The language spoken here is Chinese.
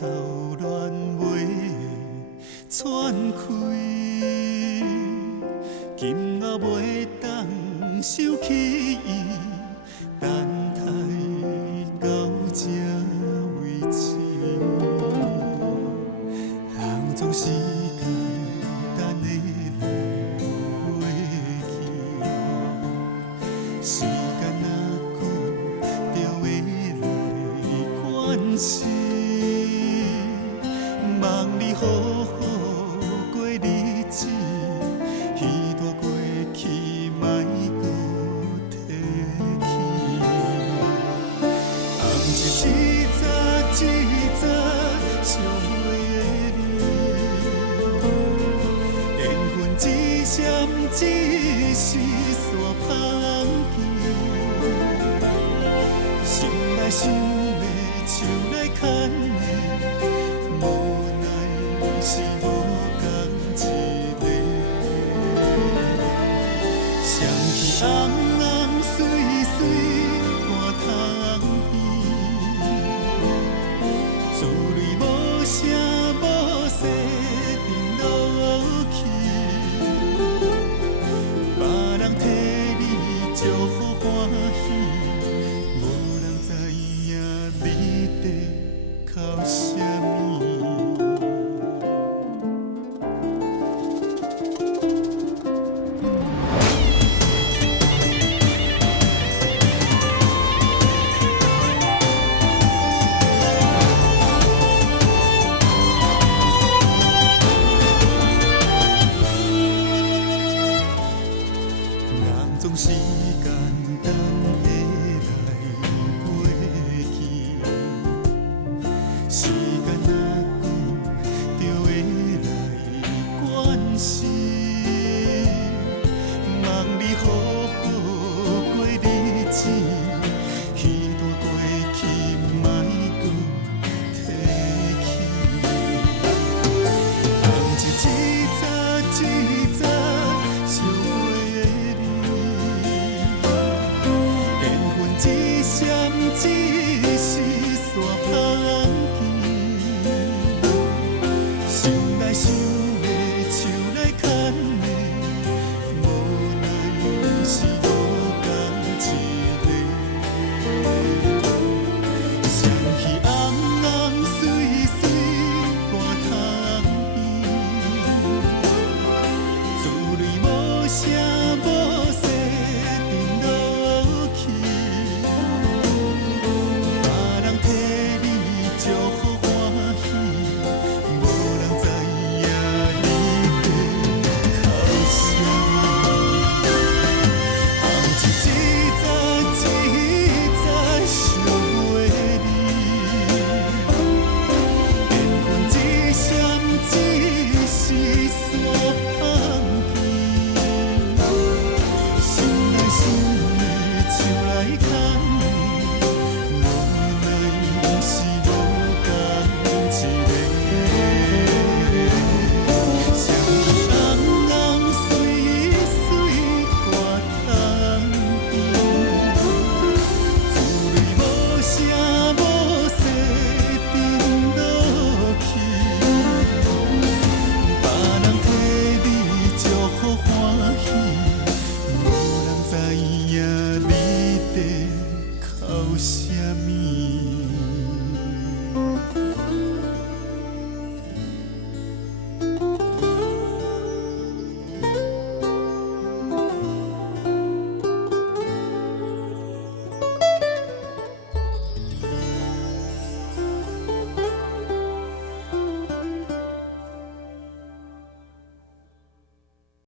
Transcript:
头乱袂喘开，今仔袂当收起伊，等待到这为止。人总是简单的来袂去，时间若久，就会来关心。望你好好过日子，彼段过去莫搁提起。红日一早想袂的你，缘分一闪一逝煞芳气，心内想的手来牵的。无奈是无共一个，双翅红红水水半窗边，珠泪无声无息沉落去，别人替你祝福欢喜，无人知影你在哭啥物。人总是简单的来袂去，时间若久，就会来关心。望你好好过日子，彼段过去莫搁提起。红日一早想袂的你，缘分一闪一逝煞芳气，想来想